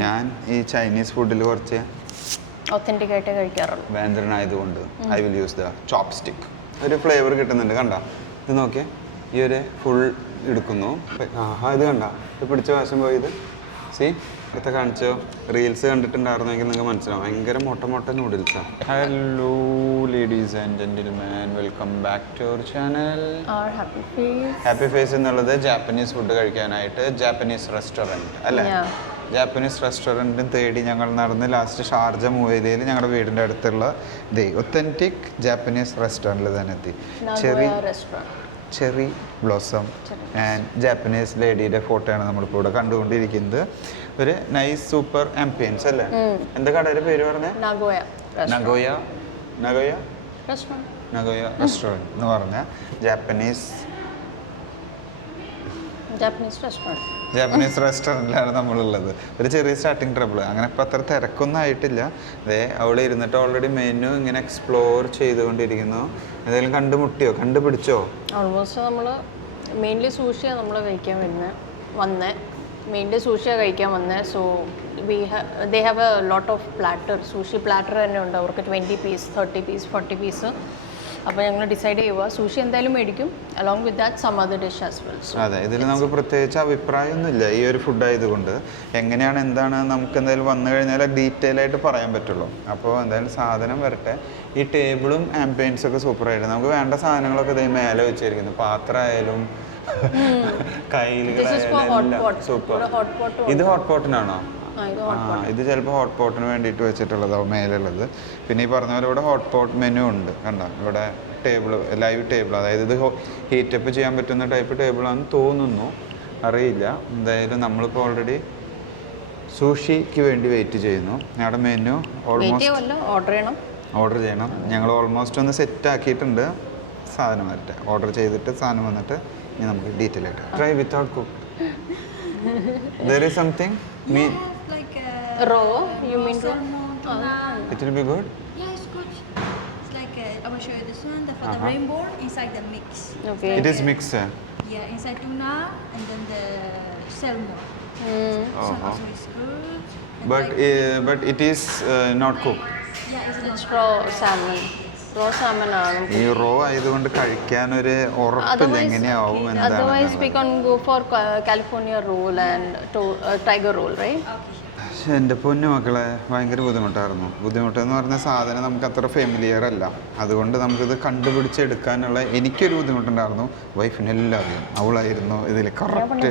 ഞാൻ ഈ ചൈനീസ് ഫുഡിൽ കുറച്ച് ഒത്തന്റിക് ആയിട്ട് കഴിക്കാറുള്ളൂ. വ്യഞ്ജനായതുകൊണ്ട് I will use the chopstick. ഒരു ഫ്ലേവർ കിട്ടുന്നുണ്ട്. കണ്ട ഇത് നോക്കിയേ, ഈ ഒരു ഫുൾ എടുക്കുന്നു. ഇത് കണ്ട, ഇത് പിടിച്ച വശം പോയത് സി ഇത്തെ കാണിച്ചോ. റീൽസ് കണ്ടിട്ടുണ്ടായിരുന്നെങ്കിൽ നിങ്ങൾക്ക് മനസ്സിലാവും. ഭയങ്കര മൊട്ട നൂഡിൽസാണ്. Hello ladies and gentleman, welcome back to our channel. Happy face എന്നുള്ളത് ജാപ്പനീസ് ഫുഡ് കഴിക്കാനായിട്ട് ജാപ്പനീസ് റെസ്റ്റോറൻറ്റ് അല്ലേ? ജാപ്പനീസ് റെസ്റ്റോറൻറ്റും തേടി ഞങ്ങൾ നടന്ന് ലാസ്റ്റ് ഷാർജ മൂവേലിയിൽ ഞങ്ങളുടെ വീടിൻ്റെ അടുത്തുള്ള ഒത്തൻറ്റിക് ജാപ്പനീസ് റെസ്റ്റോറൻറ്റിൽ തന്നെ എത്തി. ചെറി ബ്ലോസം ആൻഡ് ജാപ്പനീസ് ലേഡിയുടെ ഫോട്ടോയാണ് നമ്മളിപ്പോൾ ഇവിടെ കണ്ടുകൊണ്ടിരിക്കുന്നത്. ഒരു നൈസ് സൂപ്പർ ആംബിയൻസ് അല്ലേ? എന്താ കടയുടെ പേര് പറഞ്ഞത്? നഗോയ റെസ്റ്റോറൻറ്റ് എന്ന് പറഞ്ഞ ജാപ്പനീസ് റെസ്റ്റോറൻറ്റിലാണ് നമ്മളുള്ളത്. ഒരു ചെറിയ സ്റ്റാർട്ടിങ് ട്രബിൾ. അങ്ങനെ ഇപ്പം അത്ര തിരക്കൊന്നും ആയിട്ടില്ല. അവിടെ ഇരുന്നിട്ട് ഓൾറെഡി മെനു ഇങ്ങനെ എക്സ്പ്ലോർ ചെയ്തുകൊണ്ടിരിക്കുന്നു. എന്തെങ്കിലും കണ്ടുപിടിച്ചോ? ഓൾമോസ്റ്റ് നമ്മൾ മെയിൻലി സൂഷിയാണ് നമ്മൾ കഴിക്കാൻ കഴിക്കാൻ വന്നത്. So they have a lot of platter. Sushi platter തന്നെ ഉണ്ട് അവർക്ക്. 20 പീസ്, 30 പീസ്, 40 പീസ്. അപ്പോൾ ഞങ്ങൾ ഡിസൈഡ് ചെയ്യുക സൂഷി എന്തായാലും മേടിക്കും. Along with that some other dish as well. അതെ, ഇതിൽ നമുക്ക് പ്രത്യേകിച്ച് അഭിപ്രായമൊന്നുമില്ല. ഈ ഒരു ഫുഡ് ആയതുകൊണ്ട് എങ്ങനെയാണ് എന്താണ് നമുക്ക് എന്തായാലും വന്നു കഴിഞ്ഞാൽ ഡീറ്റെയിൽ ആയിട്ട് പറയാൻ പറ്റുള്ളൂ. അപ്പോൾ എന്തായാലും സാധനം വരട്ടെ. ഈ ടേബിളും ആംബിയൻസും ഒക്കെ സൂപ്പറായിട്ട് നമുക്ക് വേണ്ട സാധനങ്ങളൊക്കെ ഇതേ മേലെ വെച്ചിരിക്കുന്നു. പാത്രമായാലും കയ്യിലുകളായാലും സൂപ്പർ. ഇത് ഹോട്ട് പോട്ടിനാണോ? ഇത് ചിലപ്പോൾ ഹോട്ട് പോട്ടിന് വേണ്ടിയിട്ട് വെച്ചിട്ടുള്ളതാവും മേലുള്ളത്. പിന്നെ ഈ പറഞ്ഞ പോലെ ഇവിടെ ഹോട്ട് പോട്ട് മെനു ഉണ്ട്. കണ്ടോ, ഇവിടെ ലൈവ് ടേബിൾ, അതായത് ഇത് ഹീറ്റപ്പ് ചെയ്യാൻ പറ്റുന്ന ടൈപ്പ് ടേബിളാണെന്ന് തോന്നുന്നു, അറിയില്ല. എന്തായാലും നമ്മളിപ്പോൾ ഓൾറെഡി സൂഷിക്ക് വേണ്ടി വെയിറ്റ് ചെയ്യുന്നു. ഞങ്ങളുടെ മെനു ഓർഡർ ചെയ്യണം. ഞങ്ങൾ ഓൾമോസ്റ്റ് ഒന്ന് സെറ്റ് ആക്കിയിട്ടുണ്ട്. സാധനം വരട്ടെ, ഓർഡർ ചെയ്തിട്ട് സാധനം വന്നിട്ട് ഇനി നമുക്ക് ഡീറ്റെയിൽ ആയിട്ട് try without cook. There is something mean raw. You mean raw? It will be good. Yeah, it's good. It's like I will show you this one. For the rainbow inside the mix. Okay. It is mixed. Yeah, inside tuna and then the salmon. So also is good. But it is not cooked. Yeah, It's raw salmon. Raw salmon ആണ്. ഈ raw ആയതുകൊണ്ട് കഴിക്കാൻ ഒരു ഉറപ്പില്ല എങ്ങനെയാവും എന്താണ്. Otherwise we can go for California roll and tiger roll, right? എൻ്റെ പൊന്നു മക്കളെ, ഭയങ്കര ബുദ്ധിമുട്ടെന്ന് പറഞ്ഞ സാധനം നമുക്ക് അത്ര ഫെമിലിയർ അല്ല. അതുകൊണ്ട് നമുക്കിത് കണ്ടുപിടിച്ചെടുക്കാനുള്ള എനിക്കൊരു ബുദ്ധിമുട്ടുണ്ടായിരുന്നു. വൈഫിനെല്ലാം അറിയാം. അവളായിരുന്നു ഇതിൽ കറക്റ്റ്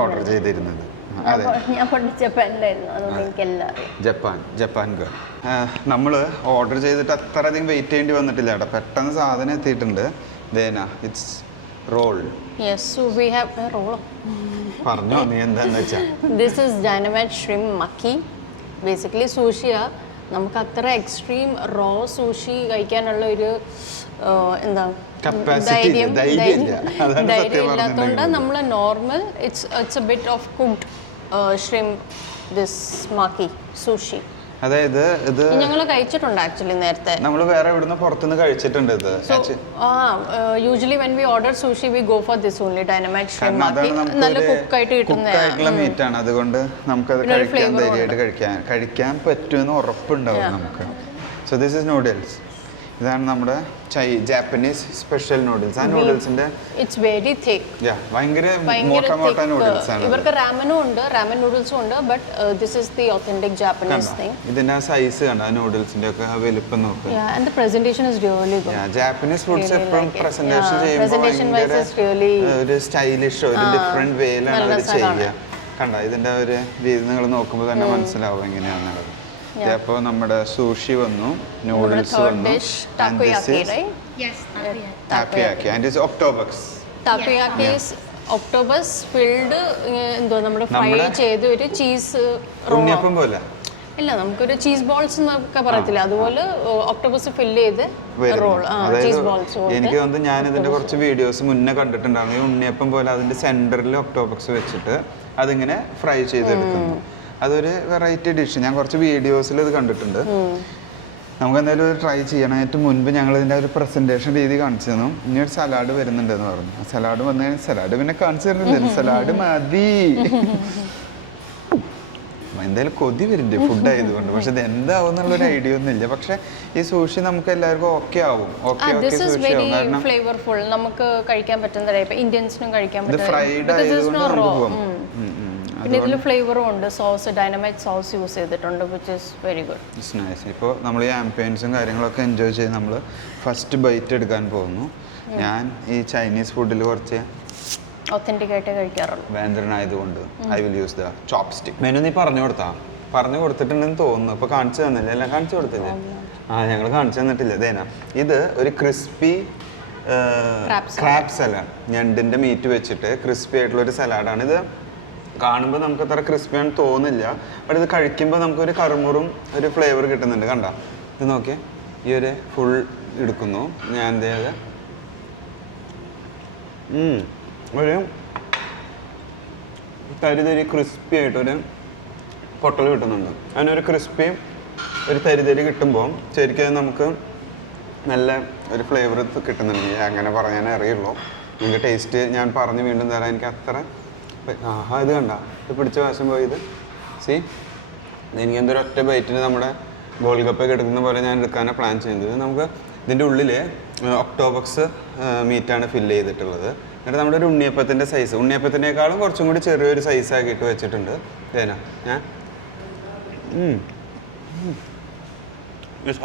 ഓർഡർ ചെയ്തിരുന്നത്. അതെ, ജപ്പാൻ ഗേൾ. നമ്മൾ ഓർഡർ ചെയ്തിട്ട് അത്രയധികം വെയിറ്റ് ചെയ്യേണ്ടി വന്നിട്ടില്ല കേട്ടോ. പെട്ടെന്ന് സാധനം എത്തിയിട്ടുണ്ട്. It's roll. Yes, so we have a roll. പറഞ്ഞോ നീ എന്താന്ന് വെച്ചാ. This is dynamite shrimp maki. Basically sushi-യാ. നമുക്ക് അത്ര എക്സ്ട്രീം റോ സൂഷി കഴിക്കാനുള്ള ഒരു എന്താ ധൈര്യം ഇല്ലാത്തതുകൊണ്ട് നമ്മൾ normal it's A bit of cooked shrimp this maki sushi. അതായത് ഇത് ഞങ്ങൾ കഴിച്ചിട്ടുണ്ട് ആക്ച്വലി നേരത്തെ. നമ്മൾ വേറെ എവിടുന്ന് പുറത്തുനിന്ന് കഴിച്ചിട്ടുണ്ട് ഇത്. Usually when we order sushi we go for this only dynamite shrimp maki. നല്ല കുക്കായിട്ട് കിട്ടുന്ന മീറ്റാണ്. അതുകൊണ്ട് നമുക്കത് കഴിക്കാൻ പറ്റുമെന്ന് ഉറപ്പുണ്ടാവും നമുക്ക്. So this is noodles. ഇതാണ് നമ്മുടെ ജാപ്പനീസ് സ്പെഷ്യൽ നൂഡിൽസ്. ആ നൂഡിൽസിന്റെ ഇറ്റ്സ് വെരി തിക്ക്. ഭയങ്കര മോട്ട നൂഡിൽസ് ആണ്. ഇവർക്ക് റാമനും ഉണ്ട്, റാമൻ നൂഡിൽസും ഉണ്ട്. But this is the authentic Japanese thing. ഇതിന്റെ സൈസ് കണ്ടോ, നൂഡിൽസിന്റെ ഒക്കെ വലിപ്പം നോക്കുക. And the presentation is really good. Japanese foods എപ്പോഴും പ്രസന്റേഷൻ ചെയ്യുമ്പോൾ ഒരു സ്റ്റൈലിഷ്, ഒരു ഡിഫറെന്റ് വേയിലാണ് അവർ ചെയ്യുക. കണ്ടോ, ഇതിന്റെ ഒരു രീതി നിങ്ങൾ നോക്കുമ്പോൾ തന്നെ മനസ്സിലാവും എങ്ങനെയാണെന്നുള്ളത്. അപ്പോൾ നമ്മുടെ സൂഷി വന്നു, നൂഡിൽസ് വന്നു, takoyaki and is octopus. Takoyaki is octopus filled എന്തോ നമ്മൾ ഫ്രൈ ചെയ്ത ഒരു ചീസ് ഉണ്ണിയപ്പം പോലെ. ഇല്ല, നമുക്കൊരു ചീസ് ബോൾസ് എന്നൊക്കെ പറയത്തില്ല, അതുപോലെ ഒക്ടോപസ് ഫില്ല് ചെയ്ത് റോൾ, ചീസ് ബോൾസ്. എനിക്ക് തോന്നുന്നു ഞാൻ ഇതിന്റെ കുറച്ച് വീഡിയോസ് മുന്നേ കണ്ടിട്ടുണ്ടായിരുന്നു. ഈ ഉണ്ണിയപ്പം പോലെ അതിന്റെ സെന്ററിൽ ഒക്ടോപസ് വെച്ചിട്ട് അതിങ്ങനെ ഫ്രൈ ചെയ്തെടുക്കുന്നു. അതൊരു വെറൈറ്റി ഡിഷ്. ഞാൻ കുറച്ച് വീഡിയോസിൽ ഇത് കണ്ടിട്ടുണ്ട്. നമുക്ക് എന്തായാലും ഒരു ട്രൈ ചെയ്യണം. ഏറ്റവും മുൻപ് ഞങ്ങൾ ഇതിൻ്റെ ഒരു പ്രസൻറ്റേഷൻ രീതി കാണിച്ചു തന്നു. ഇനി ഒരു സലാഡ് വരുന്നുണ്ടെന്ന് പറഞ്ഞു. സലാഡ് വന്നു കഴിഞ്ഞാൽ സലാഡ് പിന്നെ കാണിച്ചു തരുന്നില്ല. സലാഡ് മതി. എന്തായാലും കൊതി വരുന്നുണ്ട് ഫുഡ് ആയതുകൊണ്ട്. പക്ഷെ ഇത് എന്താവും എന്നുള്ളൊരു ഐഡിയ ഒന്നും ഇല്ല. പക്ഷെ ഈ സൂഷി നമുക്ക് എല്ലാവർക്കും ഓക്കെ ആവും. ഓക്കെ സൂഷി ആവും. കാരണം ഫ്ലേവർഫുൾ, നമുക്ക് കഴിക്കാൻ പറ്റുന്ന ടൈപ്പ്, ഇന്ത്യൻസിനും കഴിക്കാൻ ഇത് ഫ്രൈഡ് ആയതുകൊണ്ട് നമുക്ക് പോകാം. പിന്നെ ഇതിൽ ഫ്ലേവറും ഉണ്ട്. സോസ് ഡൈനമൈറ്റ് സോസ് യൂസ് ചെയ്തിട്ടുണ്ട്, which is very good. It's nice. ഇപ്പോൾ നമ്മൾ ഈ ആംബിയൻസും കാര്യങ്ങളൊക്കെ എൻജോയ് ചെയ്ത് നമ്മൾ ഫസ്റ്റ് ബൈറ്റ് എടുക്കാൻ പോകുന്നു. ഞാൻ ഈ ചൈനീസ് ഫുഡിൽ കുറച്ച് ഒത്തൻറ്റിക് ആയിട്ട് കഴിക്കാറുള്ളൂ. വേന്ദ്രനായതുകൊണ്ട് I will use the chopstick. Menu നീ പറഞ്ഞു കൊടുത്തിട്ടുണ്ടെന്ന് തോന്നുന്നു. അപ്പോൾ കാണിച്ചു തന്നില്ല, എല്ലാം കാണിച്ചു കൊടുത്തില്ലേ? ഞങ്ങൾ കാണിച്ചു തന്നിട്ടില്ല. ഇതേനാ ഇത് ഒരു ക്രിസ്പി ക്രാബ് സലാഡ്, ഞണ്ടിൻ്റെ മീറ്റ് വെച്ചിട്ട് ക്രിസ്പി ആയിട്ടുള്ള ഒരു സലാഡാണ്. ഇത് കാണുമ്പോൾ നമുക്ക് അത്ര ക്രിസ്പിയാണെന്ന് തോന്നില്ല, ബട്ട് ഇത് കഴിക്കുമ്പോൾ നമുക്കൊരു കറുമുറും ഒരു ഫ്ലേവർ കിട്ടുന്നുണ്ട്. കണ്ട ഇത് നോക്കിയേ, ഈ ഒരു ഫുൾ എടുക്കുന്നു ഞാൻ. എന്ത് ചെയ്ത് ഒരു തരിതരി ക്രിസ്പി ആയിട്ടൊരു പൊട്ടൽ കിട്ടുന്നുണ്ട്. അതിനൊരു ക്രിസ്പി ഒരു തരിതരി കിട്ടുമ്പോൾ ശരിക്കും നമുക്ക് നല്ല ഒരു ഫ്ലേവർ കിട്ടുന്നുണ്ട്. അങ്ങനെ പറയാനേ അറിയുള്ളൂ. നിങ്ങൾക്ക് ടേസ്റ്റ് ഞാൻ പറഞ്ഞ് വീണ്ടും തരാൻ എനിക്ക് അത്ര ഇത് കണ്ട ഇത് പിടിച്ച വശം പോയത്. സി എനിക്ക് എന്തൊരു ഒറ്റ ബൈറ്റിന് നമ്മുടെ ഗോൾ കപ്പൊക്കെ എടുക്കുന്ന പോലെ ഞാൻ എടുക്കാനാണ് പ്ലാൻ ചെയ്യുന്നത്. നമുക്ക് ഇതിൻ്റെ ഉള്ളിൽ ഒക്ടോബക്സ് മീറ്റാണ് ഫില്ല് ചെയ്തിട്ടുള്ളത്. എന്നിട്ട് നമ്മുടെ ഒരു ഉണ്ണിയപ്പത്തിൻ്റെ സൈസ്, ഉണ്ണിയപ്പത്തിനേക്കാളും കുറച്ചും കൂടി ചെറിയൊരു സൈസാക്കിയിട്ട് വെച്ചിട്ടുണ്ട്. ഇതേനാ ഞാൻ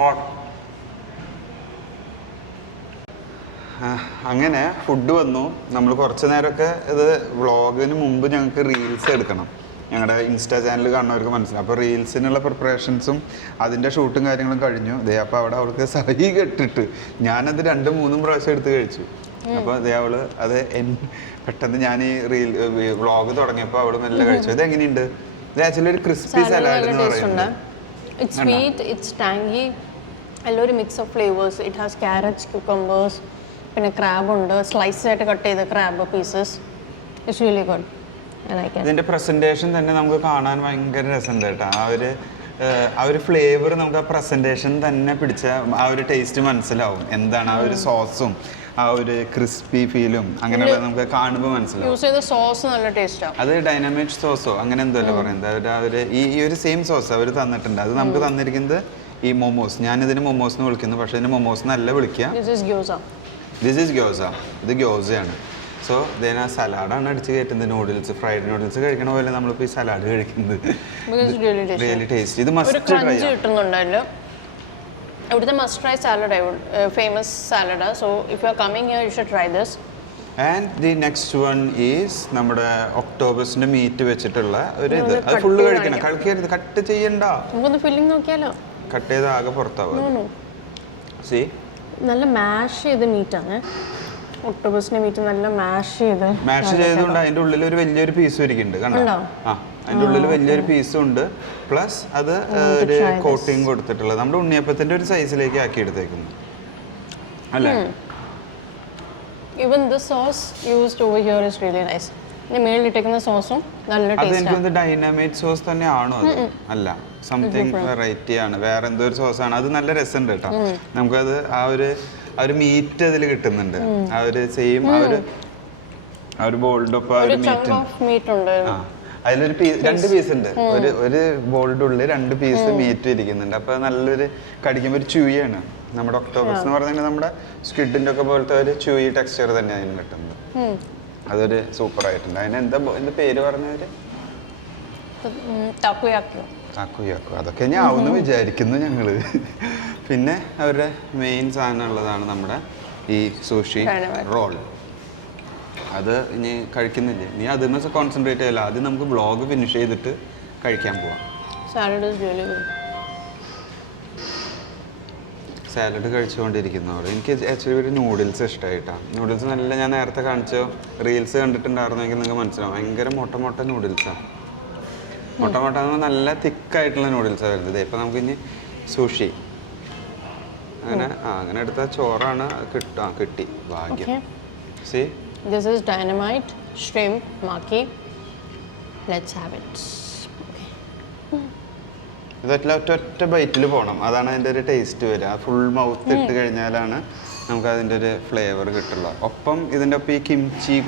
ഹോട്ട്. അങ്ങനെ ഫുഡ് വന്നു. നമ്മൾ കുറച്ച് നേരമൊക്കെ ഇത് വ്ളോഗിന് മുമ്പ് ഞങ്ങൾക്ക് റീൽസ് എടുക്കണം. ഞങ്ങളുടെ ഇൻസ്റ്റാ ചാനൽ കാണുന്നവർക്ക് മനസ്സിലാവും. അപ്പോൾ റീൽസിനുള്ള പ്രിപ്പറേഷൻസും അതിൻ്റെ ഷൂട്ടും കാര്യങ്ങളും കഴിഞ്ഞു. ദേ അപ്പോൾ അവിടെ അവൾക്ക് സഹി കെട്ടിട്ട് ഞാനത് 2-3 പ്രാവശ്യം എടുത്ത് കഴിച്ചു. അപ്പോൾ അതേ അവള് അത് പെട്ടെന്ന് ഞാൻ ഈ വ്ളോഗ് തുടങ്ങിയപ്പോൾ അവള് മെല്ലെ കഴിച്ചു. ഇത് എങ്ങനെയുണ്ട്? ഇത് ആക്ച്വലി ഒരു ക്രിസ്പി സലാഡ് എന്ന് പറയുന്നത്. ഇറ്റ്സ് സ്വീറ്റ്, ഇറ്റ്സ് ടാങ്കി, എല്ലാം ഒരു mix of flavours. It has carrots, cucumbers, പിന്നെ ക്രാബ് ഉണ്ട്, സ്ലൈസ് ആയിട്ട് കട്ട് ചെയ്ത crab pieces. It's really good. ഇതിൻ്റെ പ്രസൻറ്റേഷൻ തന്നെ നമുക്ക് കാണാൻ ഭയങ്കര രസമുണ്ട് കേട്ടോ. ആ ഒരു ഫ്ലേവർ നമുക്ക് ആ പ്രസൻറ്റേഷൻ തന്നെ പിടിച്ച ആ ഒരു ടേസ്റ്റ് മനസ്സിലാവും. എന്താണ് ആ ഒരു സോസും ആ ഒരു ക്രിസ്പി ഫീലും അങ്ങനെയുള്ള നമുക്ക് കാണുമ്പോൾ മനസ്സിലാവും. യൂസ് ചെയ്ത സോസ് നല്ല ടേസ്റ്റാണ്. അത് ഡൈനാമിക് സോസോ അങ്ങനെ എന്തോ അല്ലേ പറയുന്നത്. അവർ ഈ ഒരു സെയിം സോസ് അവർ തന്നിട്ടുണ്ട്. അത് നമുക്ക് തന്നിരിക്കുന്നത് ഈ മൊമോസ്. ഞാനിതിന് മൊമോസ് എന്ന് വിളിക്കുന്നു, പക്ഷേ ഇതിന് മൊമോസ് എന്നല്ല വിളിക്കുക. This is gyoza. ഇത് ഗ്യോസയാണ്. സോ ഇതിന് സലാഡാണ് അടിച്ച് കയറ്റുന്നത്. നൂഡിൽസ്, ഫ്രൈഡ് നൂഡിൽസ് കഴിക്കണ പോലെ നമ്മളിപ്പോൾ ഈ സലാഡ് കഴിക്കുന്നത്. Really taste. ഇത് മസ്റ്റ് ട്രൈ കിട്ടുന്നുണ്ടല്ലോ. ഇവിടുത്തെ മസ്റ്റ് ട്രൈ സാലഡ്, ഫേമസ് സാലഡാണ്. So if you are coming here you should try this. And the next one is നമ്മുടെ ഒക്ടോബസിന്റെ മീറ്റ് വെച്ചിട്ടുള്ള ഒരു ഇത്. അത് ഫുള്ള് കഴിക്കണം, കഴിക്കരുത്, കട്ട് ചെയ്യണ്ട. നമുക്കൊന്ന് ഫില്ലിംഗ് നോക്കിയാലോ? കട്ട് ചെയ്ത് ആകെ പുറത്താവും. സി നല്ല മാഷ് ചെയ്ത മീറ്റാണ്. ഒക്ടോബസിന്റെ മീറ്റ് നല്ല മാഷ് ചെയ്തുകൊണ്ട് അതിൻ്റെ ഉള്ളിൽ ഒരു വലിയൊരു പീസ് ഇരിക്കുന്നുണ്ട്. കണ്ടോ? അതിൻ്റെ ഉള്ളിൽ വലിയൊരു പീസും ഉണ്ട്. പ്ലസ് അത് ഒരു കോട്ടിങ് കൊടുത്തിട്ടുള്ളത് നമ്മുടെ ഉണ്ണിയപ്പത്തിന്റെ ഒരു സൈസിലേക്ക് ആക്കി എടുത്തേക്കുന്നു അല്ലേ? Even the sauce used over here is really nice. ഇതിന്റെ മേളിൽ ഇട്ടേക്കുന്ന സോസും നല്ല ടേസ്റ്റ് ആണ്. അതെനിക്ക് ഡൈനാമൈറ്റ് സോസ് തന്നെയാണോ അത്? അല്ല, സംതിങ് വെറൈറ്റി ആണ്, വേറെ എന്തോ ഒരു സോസാണ്. അത് നല്ല രസമുണ്ട് കേട്ടോ. നമുക്കത് ആ ഒരു മീറ്റ് അതിൽ കിട്ടുന്നുണ്ട്. ആ ഒരു സെയിം ആ ഒരു ബോൾഡ് ഒപ്പം ആ ഒരു മീറ്റ് ഉണ്ട്. അതിലൊരു രണ്ട് പീസ് ഉണ്ട്. ഒരു ബോൾഡ് ഉള്ളിൽ 2 പീസ് മീറ്റ് ഇരിക്കുന്നുണ്ട്. അപ്പൊ നല്ലൊരു കടിക്കുമ്പോൾ ഒരു ചൂയാണ്. നമ്മുടെ ഒക്ടോബസ് എന്ന് പറഞ്ഞാൽ നമ്മുടെ സ്ക്വിഡിന്റെ ഒക്കെ പോലത്തെ ഒരു ചൂയി ടെക്സ്ചർ തന്നെ അതിന് കിട്ടുന്നത്. അതൊരു സൂപ്പർ ആയിട്ടുണ്ട്. അതിന് എന്താ പേര് പറഞ്ഞവര്? ടാക്കോയാക്കി. അതൊക്കെ ഞാൻ ആവുമെന്ന് വിചാരിക്കുന്നു ഞങ്ങള്. പിന്നെ അവരുടെ മെയിൻ സാധനം ഉള്ളതാണ് നമ്മുടെ ഈ സൂഷി റോൾ. അത് ഇനി കഴിക്കുന്നില്ലേ, നീ അതിന് കോൺസെൻട്രേറ്റ് ചെയ്യില്ല. ആദ്യം നമുക്ക് വ്ളോഗ് ഫിനിഷ് ചെയ്തിട്ട് കഴിക്കാൻ പോവാം. സാലഡ് കഴിച്ചുകൊണ്ടിരിക്കുന്നവർ എനിക്ക് ആക്ച്വലി ഒരു നൂഡിൽസ് ഇഷ്ടമായിട്ടാണ്. നൂഡിൽസ് നല്ല, ഞാൻ നേരത്തെ കാണിച്ചോ റീൽസ് കണ്ടിട്ടുണ്ടായിരുന്നെങ്കിൽ നിങ്ങൾക്ക് മനസ്സിലാവും. ഭയങ്കര മൊട്ട നൂഡിൽസാണ്. മൊട്ട നല്ല തിക്കായിട്ടുള്ള നൂഡിൽസാണ് വരുന്നത്. ഇപ്പം നമുക്കിനി സൂഷി അങ്ങനെ എടുത്ത ചോറാണ് കിട്ടി. ഭാഗ്യം. C This is dynamite shrimp maki. Let's have it. ഒറ്റ ബൈറ്റിൽ പോകണം. അതാണ് അതിൻ്റെ ഒരു ടേസ്റ്റ് വരിക. ഫുൾ മൗത്ത് ഇട്ട് കഴിഞ്ഞാലാണ് നമുക്ക് അതിൻ്റെ ഒരു ഫ്ലേവർ കിട്ടുള്ളൂ. ഒപ്പം ഇതിൻ്റെ ഒപ്പം ഈ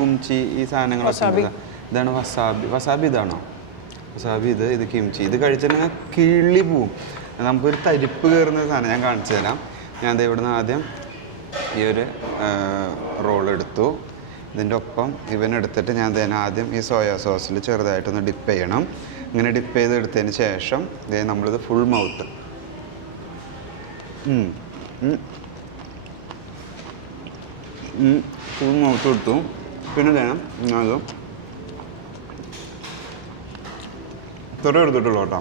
കുംചി ഈ സാധനങ്ങളൊക്കെ ഇതാണ് വസാബി. ഇതാണോ? വസാബി ഇത് കിംച്ചി. ഇത് കഴിച്ചിട്ടുണ്ടെങ്കിൽ കിള്ളി പോവും. നമുക്കൊരു തരിപ്പ് കയറുന്ന സാധനം ഞാൻ കാണിച്ചു തരാം. ഞാൻ ദേ ഇവിടുന്ന് ആദ്യം ഈ ഒരു റോൾ എടുത്തു. ഇതിൻ്റെ ഒപ്പം ഇവനെടുത്തിട്ട് ഞാൻ തന്നെ ആദ്യം ഈ സോയാ സോസിൽ ചെറുതായിട്ടൊന്ന് ഡിപ്പ് ചെയ്യണം. ഇങ്ങനെ ഡിപ്പ് ചെയ്ത് എടുത്തതിന് ശേഷം ഇതേ നമ്മളിത് ഫുൾ മൗത്ത് ഫുൾ മൗത്ത് കൊടുത്തു. പിന്നെ വേണം അത് ഇത്ര എടുത്തിട്ടുള്ളൂ കേട്ടോ.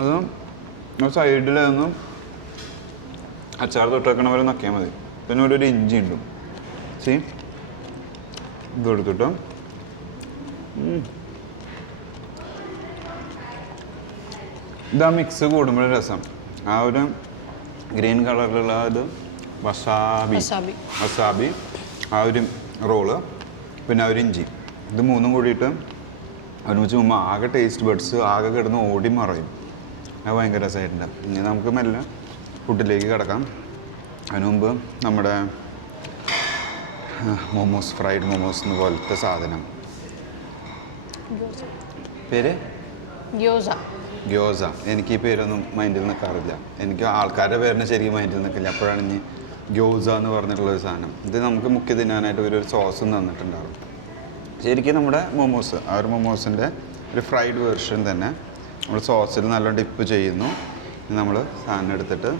അത് സൈഡിലൊന്നും അച്ചാർ തൊട്ടേക്കണ പോലെ നോക്കിയാൽ മതി. പിന്നെ ഒരു ഇഞ്ചി ഉണ്ട്. ഇത് എടുത്തിട്ട് ഇതാ മിക്സ് കൂടുമ്പോൾ രസം. ആ ഒരു ഗ്രീൻ കളറിലുള്ള ഇത് വസാബി, ആ ഒരു റോള്, പിന്നെ ആ ഒരു ഇഞ്ചി, ഇത് മൂന്നും കൂടിയിട്ട് ഒരുമിച്ച് മുമ്പ് ആകെ ടേസ്റ്റ് ബഡ്സ് ആകെ കിടന്ന് ഓടി മറയും. അത് ഭയങ്കര രസമായിട്ടുണ്ട്. ഇനി നമുക്ക് മെല്ലെ ഫുഡിലേക്ക് കിടക്കാം. അതിന് മുമ്പ് നമ്മുടെ മോമോസ്, ഫ്രൈഡ് മോമോസ് എന്ന് പോലത്തെ സാധനം, പേര് ഗ്യോസ. എനിക്ക് ഈ പേരൊന്നും മൈൻഡിൽ നിൽക്കാറില്ല. എനിക്ക് ആൾക്കാരുടെ പേരിന് ശരിക്കും മൈൻഡിൽ നിൽക്കില്ല. അപ്പോഴാണ് ഇനി ഗ്യോസ എന്ന് പറഞ്ഞിട്ടുള്ളൊരു സാധനം. ഇത് നമുക്ക് മുക്കി തിന്നാനായിട്ട് ഒരു സോസും തന്നിട്ടുണ്ടാവും. ശരിക്കും നമ്മുടെ മോമോസ്, ആ ഒരു മോമോസിൻ്റെ ഒരു ഫ്രൈഡ് വേർഷൻ തന്നെ നമ്മൾ സോസിൽ നല്ല ഡിപ്പ് ചെയ്യുന്നു. നമ്മൾ സാധനം എടുത്തിട്ട്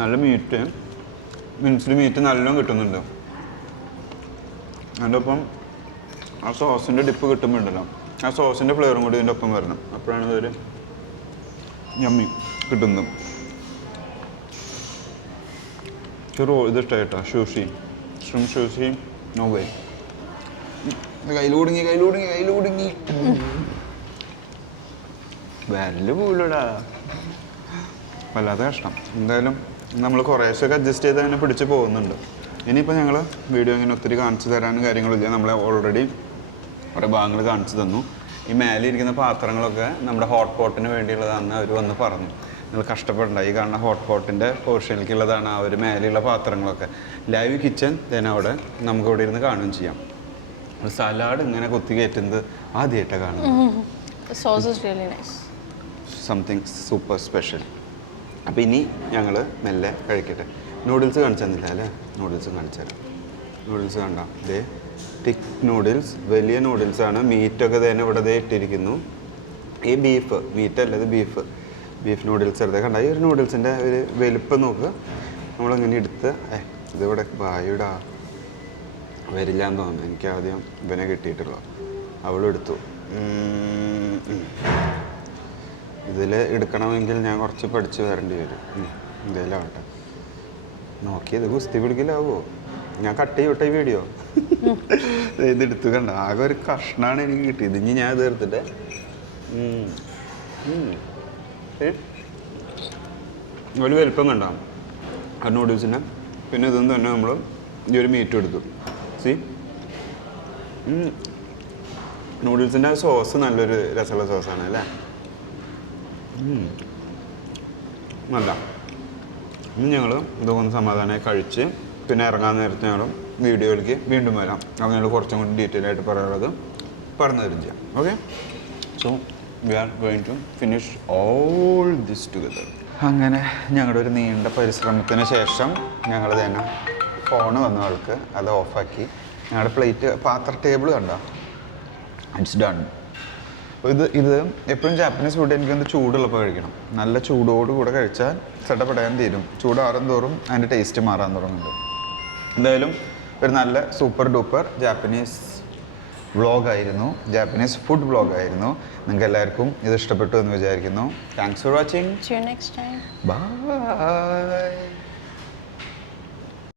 നല്ല മീറ്റ്, മിൻസ്ഡ് മീറ്റ് നല്ലോണം കിട്ടുന്നുണ്ട്. അതിൻ്റെ ഒപ്പം ആ സോസിൻ്റെ ഡിപ്പ് കിട്ടുമ്പോൾ ഉണ്ടല്ലോ, ആ സോസിൻ്റെ ഫ്ലേവറും കൂടി ഇതിൻ്റെ ഒപ്പം വരണം. അപ്പോഴാണ് ഇതൊരു യമ്മി കിട്ടുന്നത്. ഇത് ഇഷ്ടമായിട്ടോ, ഷൂഷി നോവേ. കയ്യിലൂടുങ്ങി വരല് പോലടാ, വല്ലാത്ത കഷ്ടം. എന്തായാലും നമ്മൾ കുറേശ്ശൊക്കെ അഡ്ജസ്റ്റ് ചെയ്ത് തന്നെ പിടിച്ച് പോകുന്നുണ്ട്. ഇനിയിപ്പോൾ ഞങ്ങൾ വീഡിയോ ഇങ്ങനെ ഒത്തിരി കാണിച്ചു തരാനും കാര്യങ്ങളില്ല. നമ്മളെ ഓൾറെഡി കുറേ ഭാഗങ്ങൾ കാണിച്ചു തന്നു. ഈ മേലെ ഇരിക്കുന്ന പാത്രങ്ങളൊക്കെ നമ്മുടെ ഹോട്ട് പോട്ടിന് വേണ്ടിയുള്ളതാണെന്ന് അവർ വന്ന് പറഞ്ഞു. നിങ്ങൾ കഷ്ടപ്പെടണ്ട, ഈ കാണുന്ന ഹോട്ട് പോട്ടിൻ്റെ പോർഷനിലേക്കുള്ളതാണ് ആ ഒരു മേലെയുള്ള പാത്രങ്ങളൊക്കെ. ലൈവ് കിച്ചൺ തന്നെ അവിടെ നമുക്ക് ഇവിടെ ഇരുന്ന് കാണുകയും ചെയ്യാം. സലാഡ് ഇങ്ങനെ കുത്തി കയറ്റുന്നത് ആദ്യമായിട്ടാണ് കാണുന്നത്. Something super special. അപ്പോൾ ഇനി ഞങ്ങൾ മെല്ലെ കഴിക്കട്ടെ. നൂഡിൽസ് കാണിച്ചു തന്നില്ല അല്ലേ? നൂഡിൽസ് കാണിച്ചു തരാം. നൂഡിൽസ് കണ്ട, ഇതേ തിക്ക് നൂഡിൽസ്, വലിയ നൂഡിൽസാണ്. മീറ്റൊക്കെ തന്നെ ഇവിടെ ദേ ഇട്ടിരിക്കുന്നു. ഈ ബീഫ്, മീറ്റല്ല ഇത് ബീഫ് നൂഡിൽസ് എടുത്തേ. കണ്ട ഈ ഒരു നൂഡിൽസിൻ്റെ ഒരു വലുപ്പം നോക്കുക. നമ്മളങ്ങനെ എടുത്ത് ഇതിവിടെ ബായിടാ വരില്ല എന്ന് തോന്നുന്നു. എനിക്ക് ആദ്യം ഇവനെ കിട്ടിയിട്ടുള്ളൂ, അവളെടുത്തു. ഇതിൽ എടുക്കണമെങ്കിൽ ഞാൻ കുറച്ച് പഠിച്ച് വരേണ്ടി വരും. എന്തേലാവട്ടെ, നോക്കിയത് ഗുസ്തി പിടിക്കലാവോ? ഞാൻ കട്ട് ചെയ്യോട്ടെ ഈ വീഡിയോ. ഇതെടുത്ത് കണ്ട, ആകെ ഒരു കഷ്ണമാണ് എനിക്ക് കിട്ടിയത്. ഇനി ഞാൻ ഇത് എടുത്തിട്ട് ഒരു വലുപ്പം കണ്ട ആ നൂഡിൽസിൻ്റെ. പിന്നെ ഇതൊന്നും തന്നെ നമ്മൾ ഈ ഒരു മീറ്റ് എടുത്തു. നൂഡിൽസിൻ്റെ സോസ് നല്ലൊരു രസമുള്ള സോസാണ് അല്ലേ? നല്ല. ഇനി ഞങ്ങൾ ഇതൊന്ന് സമാധാനമായി കഴിച്ച് പിന്നെ ഇറങ്ങാൻ നേരത്തെ ഞങ്ങൾ വീഡിയോയിലേക്ക് വീണ്ടും വരാം. അങ്ങനെ കുറച്ചും കൂടി ഡീറ്റെയിൽ ആയിട്ട് പറയാനുള്ളത് പറഞ്ഞു തരും ചെയ്യാം. Okay, so we are going to finish all this together. അങ്ങനെ ഞങ്ങളുടെ ഒരു നീണ്ട പരിശ്രമത്തിന് ശേഷം ഞങ്ങൾ തന്നെ ഫോണ് വന്ന ആൾക്ക് അത് ഓഫാക്കി ഞങ്ങളുടെ പ്ലേറ്റ് പാത്ര ടേബിൾ കണ്ടോ, ഇറ്റ്സ് ഡൺ. ഇത് എപ്പോഴും ജാപ്പനീസ് ഫുഡ് എനിക്കൊന്ന് ചൂടുള്ളപ്പോൾ കഴിക്കണം. നല്ല ചൂടോടുകൂടെ കഴിച്ചാൽ സെട്ടപ്പെടാൻ തീരും. ചൂടാറും തോറും അതിൻ്റെ ടേസ്റ്റ് മാറാൻ തുടങ്ങുന്നുണ്ട്. എന്തായാലും ഒരു നല്ല സൂപ്പർ ഡൂപ്പർ ജാപ്പനീസ് വ്ളോഗായിരുന്നു, ജാപ്പനീസ് ഫുഡ് വ്ളോഗായിരുന്നു. നിങ്ങൾക്ക് എല്ലാവർക്കും ഇത് ഇഷ്ടപ്പെട്ടു എന്ന് വിചാരിക്കുന്നു. Thanks for watching. See you next time. Bye.